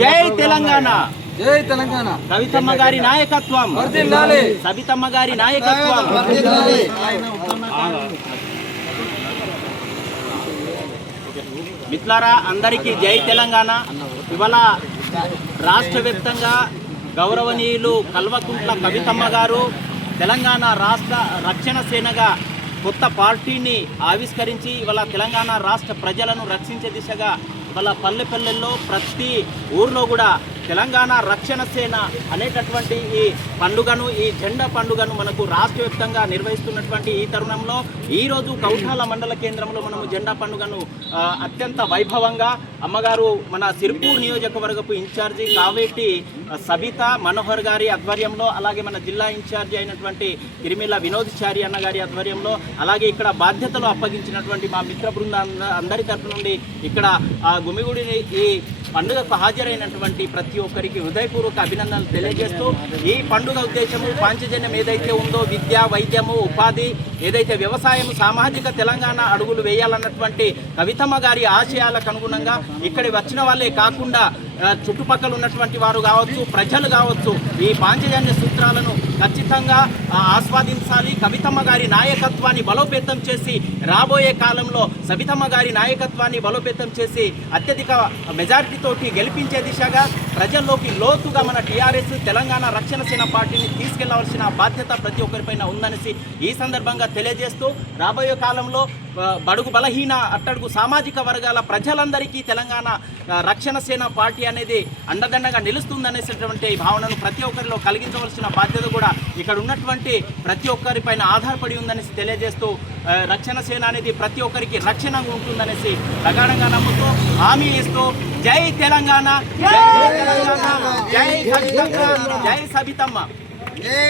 జై తెలంగాణ, జై తెలంగాణ. కవితమ్మ గారి నాయకత్వం, సబితమ్మ గారి నాయకత్వం. మిత్రులారా, అందరికీ జై తెలంగాణ. ఇవాళ రాష్ట్ర వ్యాప్తంగా గౌరవనీయులు కల్వకుంట్ల కవితమ్మ గారు తెలంగాణ రాష్ట్ర రక్షణ సేనగా కొత్త పార్టీని ఆవిష్కరించి ఇవాళ తెలంగాణ రాష్ట్ర ప్రజలను రక్షించే దిశగా ఇవాళ పల్లెల్లో ప్రతి ఊర్లో కూడా తెలంగాణ రక్షణ సేన అనేటటువంటి ఈ పండుగను, ఈ జెండా పండుగను మనకు రాష్ట్ర వ్యాప్తంగా నిర్వహిస్తున్నటువంటి ఈ తరుణంలో ఈరోజు కౌఠాల మండల కేంద్రంలో మనము జెండా పండుగను అత్యంత వైభవంగా అమ్మగారు మన సిర్పూర్ నియోజకవర్గపు ఇన్ఛార్జి కావేటి సబిత మనోహర్ గారి ఆధ్వర్యంలో, అలాగే మన జిల్లా ఇన్ఛార్జి అయినటువంటి తిరిమిల వినోద్ చారి అన్న గారి ఆధ్వర్యంలో, అలాగే ఇక్కడ బాధ్యతలు అప్పగించినటువంటి మా మిత్ర బృందం అందరి తరఫు నుండి ఇక్కడ గుమిగుడిని ఈ పండుగకు హాజరైనటువంటి ప్రతి ఒక్కరికి హృదయపూర్వక అభినందనలు తెలియజేస్తూ, ఈ పండుగ ఉద్దేశము పాంచజన్యం ఏదైతే ఉందో విద్య, వైద్యము, ఉపాధి, ఏదైతే వ్యవసాయం, సామాజిక తెలంగాణ అడుగులు వేయాలన్నటువంటి కవితమ్మ గారి ఆశయాలకు అనుగుణంగా ఇక్కడి వచ్చిన వాళ్ళే కాకుండా చుట్టుపక్కల ఉన్నటువంటి వారు కావచ్చు, ప్రజలు కావచ్చు, ఈ పాంచజన్య సూత్రాలను ఖచ్చితంగా ఆస్వాదించాలి. కవితమ్మ గారి నాయకత్వాన్ని బలోపేతం చేసి రాబోయే కాలంలో సబితమ్మ గారి నాయకత్వాన్ని బలోపేతం చేసి అత్యధిక మెజారిటీతోటి గెలిపించే దిశగా ప్రజల్లోకి లోతుగా మన టీఆర్ఎస్ తెలంగాణ రక్షణ సేన పార్టీని తీసుకెళ్లవలసిన బాధ్యత ప్రతి ఒక్కరిపైన ఉందనేసి ఈ సందర్భంగా తెలియజేస్తూ, రాబోయే కాలంలో బడుగు బలహీన అట్టడుగు సామాజిక వర్గాల ప్రజలందరికీ తెలంగాణ రక్షణ సేన పార్టీ అనేది అండదండగా నిలుస్తుందనేటటువంటి భావనను ప్రతి ఒక్కరిలో కలిగించవలసిన బాధ్యత కూడా ఇక్కడ ఉన్నటువంటి ప్రతి ఒక్కరిపైన ఆధారపడి ఉందనేసి తెలియజేస్తూ, రక్షణ సేన అనేది ప్రతి ఒక్కరికి రక్షణగా ఉంటుందనేసి ప్రగాఢంగా నమ్ముతూ హామీ ఇస్తూ జై తెలంగాణ, జై తెలంగాణ, జై సబితమ్మ.